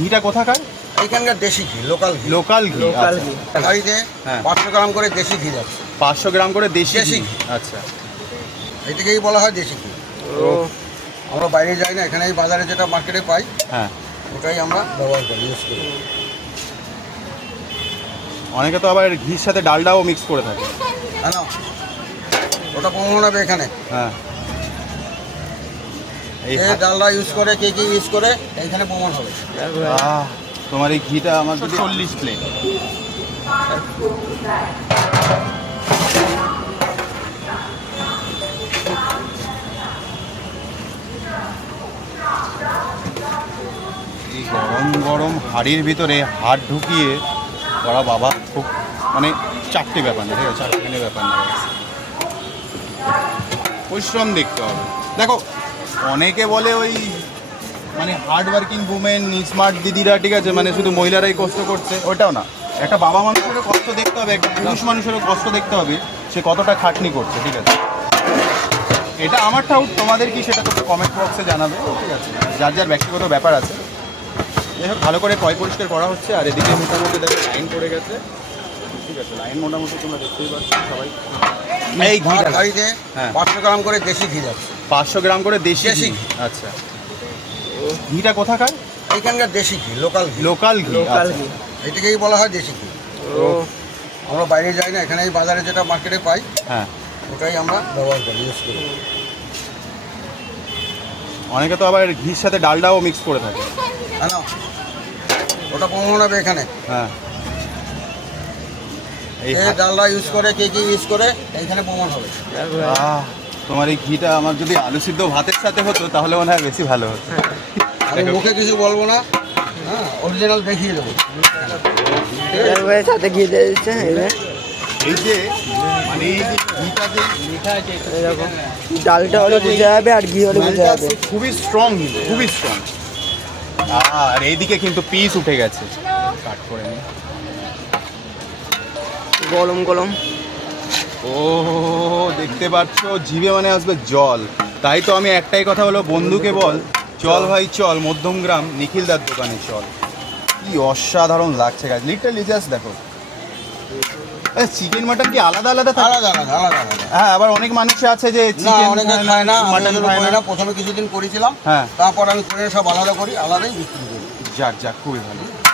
ঘিটা কোথাকার এখানকার দেশি ঘি লোকাল ঘি লোকাল ঘি লোকাল আচ্ছা। ঘি গাড়িতে হ্যাঁ। পাঁচশো গ্রাম করে দেশি ঘি যাচ্ছে পাঁচশো গ্রাম করে দেশি ঘি আচ্ছা এটাকেই বলা হয় দেশি ঘি আমরা বাইরে যাই না এখানে বাজারে যেটা মার্কেটে পাই হ্যাঁ ওটাই আমরা ব্যবহার করি ইউজ করি অনেকে তো আবার ঘির সাথে ডালটাও মিক্স করে থাকে হ্যাঁ ওটা পাবো না এখানে হ্যাঁ এই ডালডা ইউজ করে কে কি ইউজ করে এখানে প্রমাণ হবে তোমার এই ঘিটা আমার চল্লিশ প্লেট গরম গরম হাড়ির ভিতরে হাড় ঢুকিয়ে করা বাবা খুব মানে চারটে ব্যাপার না ঠিক আছে চারটে ব্যাপার না পরিশ্রম দেখতে হবে দেখো অনেকে বলে ওই মানে হার্ড ওয়ার্কিং উমেন স্মার্ট দিদিরা ঠিক আছে মানে শুধু মহিলারাই কষ্ট করছে ওটাও না একটা বাবা মানুষেরও কষ্ট দেখতে হবে একটা পুরুষ মানুষেরও কষ্ট দেখতে হবে সে কতটা খাটনি করছে ঠিক আছে এটা আমার ঠাউট তোমাদের কি সেটা তোমরা কমেন্ট বক্সে জানাবে ঠিক আছে যার যার ব্যক্তিগত ব্যাপার আছে যাই হোক ভালো করে কয় পরিষ্কার করা হচ্ছে আর এদিকে মোটামুটি দেখো লাইন পড়ে গেছে ঠিক আছে লাইন মোটামুটি তোমরা দেখতেই পাচ্ছ সবাই এই ঘি গাড়িতে হ্যাঁ। পাঁচশো গ্রাম করে দেশি ঘি যাচ্ছে পাঁচশো গ্রাম করে দেশি ঘি। আচ্ছা ঘিটা কোথাকার এখানকার দেশি ঘি লোকাল ঘি লোকাল ঘি লোকাল আচ্ছা। ঘি এটাকেই বলা হয় দেশি ঘি আমরা বাইরে যাই না এখানেই বাজারে যেটা মার্কেটে পাই হ্যাঁ ওটাই আমরা ব্যবহার করি ইউজ করি অনেকে তো আবার ঘির সাথে ডালটাও মিক্স করে থাকে হ্যাঁ না? ওটা প্রমাণ হবে এখানে হ্যাঁ এই ডালডা ইউজ করে কে কে ইউজ করে এখানে প্রমাণ হবে তোমার এই ঘিটা আমার যদি আলু সিদ্ধ ভাতের সাথে হতো তাহলে মনে হয় বেশি ভালো হতো আমি মুখে কিছু বলবো না অরিজিনাল হ্যাঁ, দেখিয়ে দেবো সাথে ঘি দিয়েছে এই যে মানে হলে যাবে আর ঘি হলে যাবে খুবই স্ট্রং খুবই স্ট্রং আর এইদিকে কিন্তু উঠে গেছে করে গরম গরম ও দেখতে পাচ্ছ জিভে মানে আসবে জল তাই তো আমি একটাই কথা হলো বন্ধুকে বল চল ভাই চল মধ্যমগ্রাম নিখিলদার দোকানে চল কি অসাধারণ লাগছে গাছ লিটারলি জাস্ট দেখো চিকেন মাটন কি আলাদা আলাদা আলাদা আলাদা আলাদা হ্যাঁ আবার অনেক মানুষ আছে যে চিকেন অনেকে খায় না মাটন খায় না প্রথমে কিছুদিন করেছিলাম হ্যাঁ তারপর আমি করে সব আলাদা করি আলাদাই বিক্রি করি যাক যাক খুবই ভালো